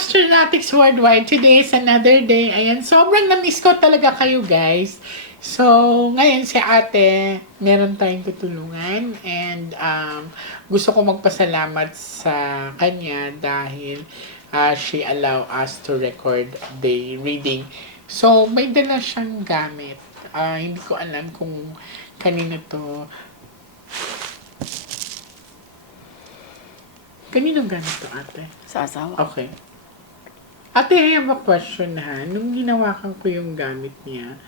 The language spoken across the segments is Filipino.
Astronautics Worldwide. Today is another day. Ayan, sobrang na-miss ko talaga kayo, guys. So, ngayon si ate, meron tayong tutulungan and gusto ko magpasalamat sa kanya dahil she allow us to record the reading. So, may dala siyang gamit. Hindi ko alam kung kanino to. Kaninong gamit to, ate? Sa asawa. Okay. Ate, I have a question ha. Nung ginawakan ko yung gamit niya,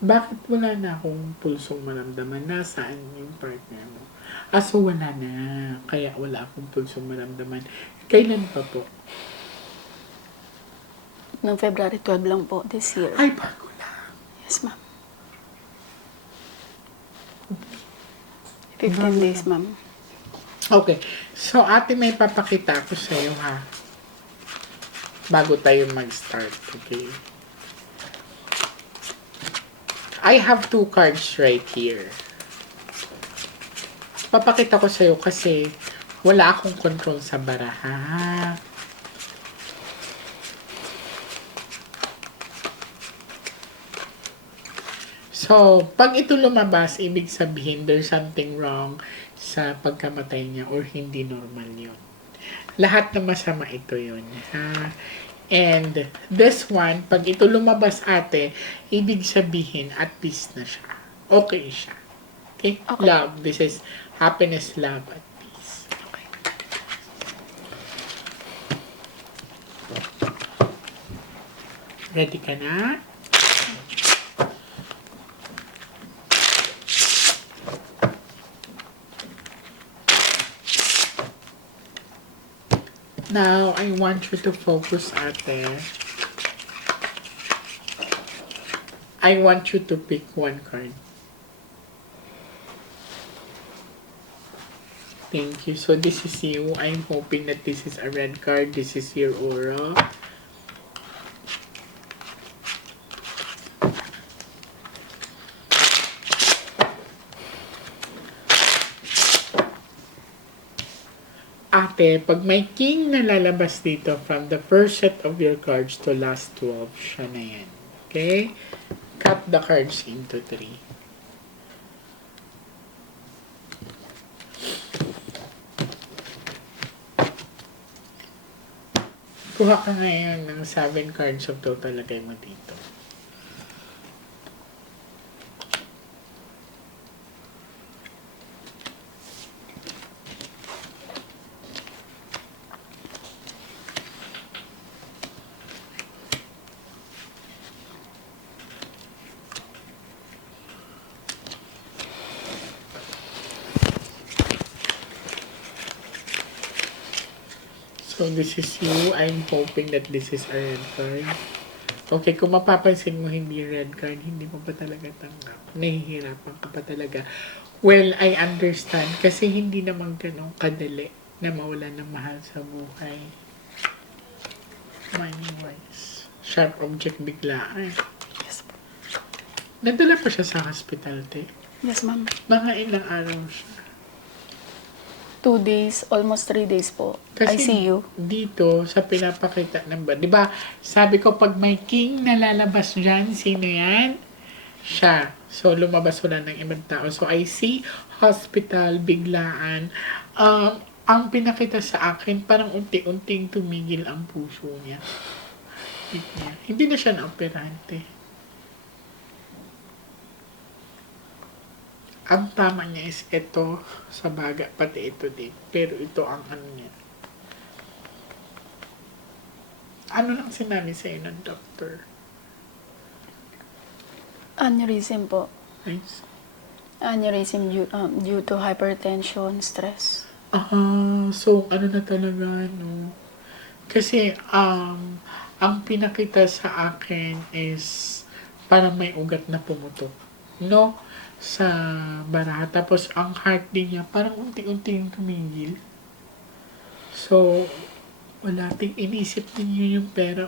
bakit wala na akong pulsong maramdaman? Nasaan yung partner mo? So wala na. Kaya wala akong pulsong maramdaman. Kailan pa po? Noong February 12 lang po this year. Ay, bago lang. Yes, ma'am. 15 days, ma'am. Okay. So, ate, may papakita ako sa'yo ha. Bago tayo mag-start. Okay. I have 2 cards right here. Papakita ko sa'yo kasi wala akong control sa baraha. So, pag ito lumabas, ibig sabihin there's something wrong sa pagkamatay niya or hindi normal yun. Lahat na masama ito yun. Ha? And this one, pag ito lumabas ate, ibig sabihin at peace na siya. Okay siya. Okay? Okay. Love. This is happiness, love, at peace. Okay. Ready ka na? Now, I want you to focus, ate. I want you to pick one card. Thank you. So, this is you. I'm hoping that this is a red card. This is your aura. Ate, pag may king na lalabas dito from the first set of your cards to last 12, siya na yan. Okay? Cut the cards into 3. Kuha ka ngayon ng 7 cards of total, lagay mo dito. So, this is you. I'm hoping that this is a red card. Okay, kung mapapansin mo hindi red card, hindi mo pa talaga tanggap. Nahihirapan ka pa talaga. Well, I understand kasi hindi naman ganun kadali na mawala ng mahal sa buhay. Money-wise. Sharp object biglaan. Yes, po. Nadala pa siya sa hospital, te. Yes, ma'am. Mga ilang araw siya. 2 days, almost 3 days po. Kasi ICU. dito, sa pinapakita ng ba, di ba, sabi ko pag may king na lalabas dyan, sino yan? Siya. So, lumabas wala ng ibang tao. So, I see hospital, biglaan. Ang pinakita sa akin, parang unti-unting tumigil ang puso niya. Hindi na siya na-operante. Ang tama niya is ito sa baga, pati ito din. Pero ito ang ano niya. Ano lang sinabi sa'yo ng doctor? Aneurysm po. Nice. Aneurysm due to hypertension, stress. So ano na talaga, no? Kasi, ang pinakita sa akin is parang may ugat na pumutok. No? Sa baraha. Tapos, ang heart din niya, parang unti-unti yung tumigil. So, wala ting inisip din yun yung pera.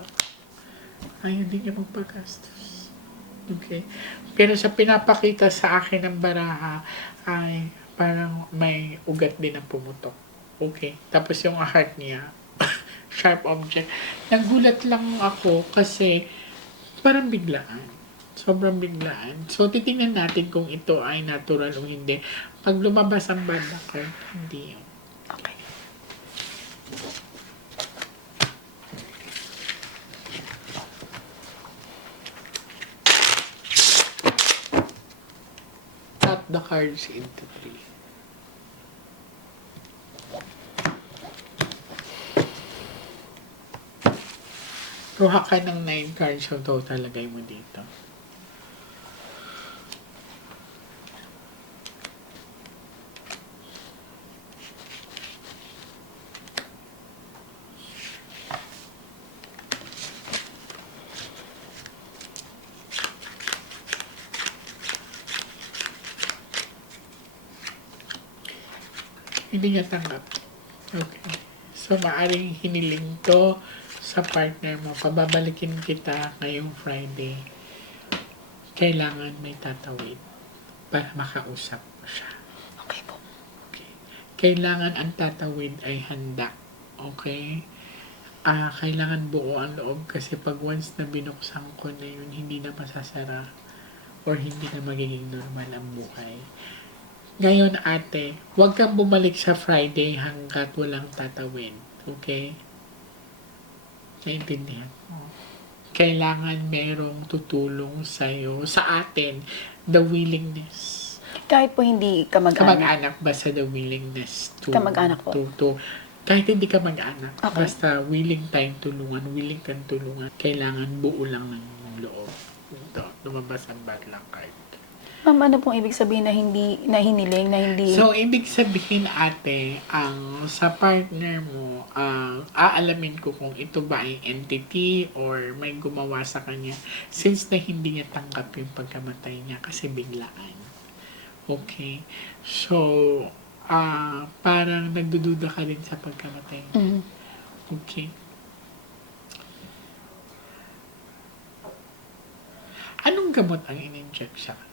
Ayaw din niya magpagastos. Okay? Pero sa pinapakita sa akin ng baraha, ay parang may ugat din na pumutok. Okay? Tapos yung heart niya, sharp object. Nagulat lang ako kasi parang biglaan. Sobrang biglaan. So, titingnan natin kung ito ay natural o hindi. Pag lumabas ang banda card, hindi yun. Okay. Cut the cards into 3. Kuha ka ng 9 cards yung total lagay mo dito. Hindi niya tanggap. Okay. So, maaring hiniling to sa partner mo. Pababalikin kita ngayong Friday. Kailangan may tatawid para makausap mo siya. Okay po. Okay. Kailangan ang tatawid ay handa. Okay? Kailangan buo ang loob kasi pag once na binuksan ko na yun, hindi na masasara or hindi na magiging normal ang buhay. Ngayon ate, huwag kang bumalik sa Friday hanggat walang tatawid. Okay? Naintindihan mo? Kailangan merong tutulong sa'yo, sa atin, the willingness. Kahit po hindi kamag-anak. Kamag-anak ba sa the willingness to... Kamag-anak po. Kahit hindi ka mag-anak, Okay. basta willing tayong tulungan, willing kang tulungan, kailangan buo lang ng loob. Ito, lumabas ang bad luck card. Ma'am, ano pong ibig sabihin na hindi, na hiniling, na hindi... So, ibig sabihin ate, ang sa partner mo, aalamin ko kung ito ba ay entity or may gumawa sa kanya since na hindi niya tanggap yung pagkamatay niya kasi biglaan. Okay? So, parang nagdududa ka rin sa pagkamatay niya. Mhm. Okay? Anong gamot ang in-inject sa kanya?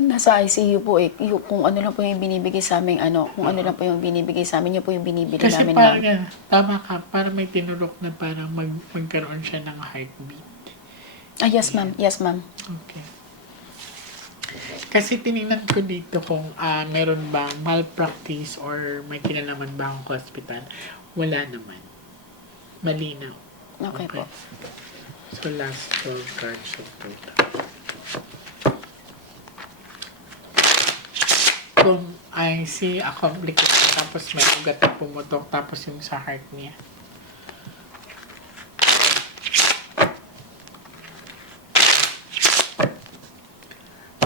Nasa ICU po eh. Kung ano lang po yung binibigay sa amin, kung ano lang po yung binibigay sa amin, yun po yung binibili Kasi namin, parang, ma'am. tama ka, parang may tinurok na parang magkaroon siya ng heartbeat. Yes, ma'am. Yes, ma'am. Okay. Kasi tinignan ko dito kung meron bang malpractice or may kinalaman ba ang hospital. Wala naman. Malinaw. Okay po. So, last 12 cards of total. Kung I see a complication, tapos may ugat na pumutok, tapos yung sa heart niya.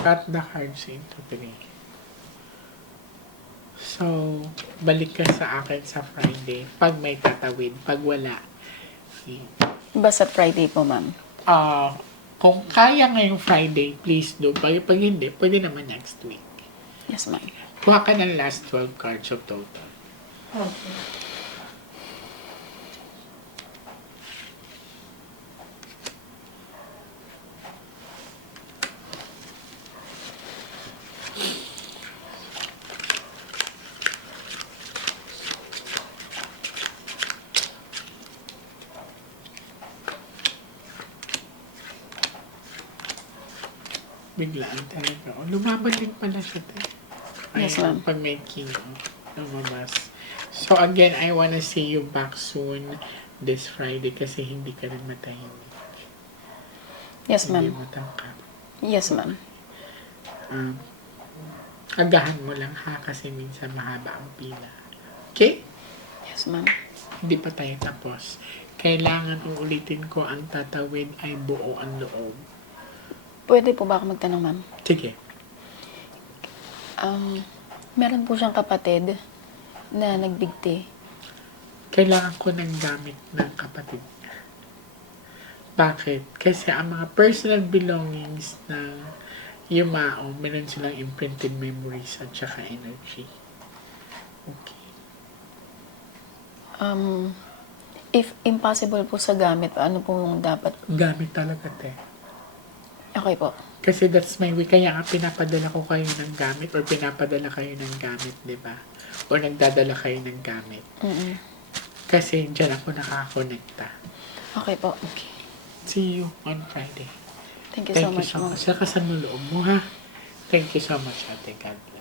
Cut the cards into 3. So, balik ka sa akin sa Friday. Pag may tatawid, pag wala. Basta Friday po, ma'am. Kung kaya ngayong Friday, please do. Pag hindi, pwede naman next week. Yes, ma'am. Kuha ka ng last 12 cards of total. Okay. Biglaan talaga. Lumaban din pala siya. Yes, ma'am. Pag may king, lumabas. So again, I wanna see you back soon this Friday kasi hindi ka rin matahimik. Yes, Hindi ma'am. matangkap. Yes, ma'am. Agahan mo lang ha kasi minsan mahaba ang pila. Okay? Yes, ma'am. Hindi pa tayo tapos. Kailangan uulitin ko ang tatawid ay buo ang loob. Pwede po ba ako magtanong, ma'am? Sige. Meron po siyang kapatid na nagbigti. Kailangan ko ng gamit ng kapatid niya. Bakit? Kasi ang mga personal belongings ng yumao, meron silang imprinted memories at saka energy. Okay. If impossible po sa gamit, ano po yung dapat? Gamit talaga, te. Okay po. Kasi that's my way. Kaya nga pinapadala ko kayo ng gamit or pinapadala kayo ng gamit, di ba? O nagdadala kayo ng gamit. Mm-mm. Kasi dyan ako nakakonekta. Okay po. See you on Friday. Thank you so much, ma'am. Lakas ang loob mo, ha? Thank you so much, Ate God.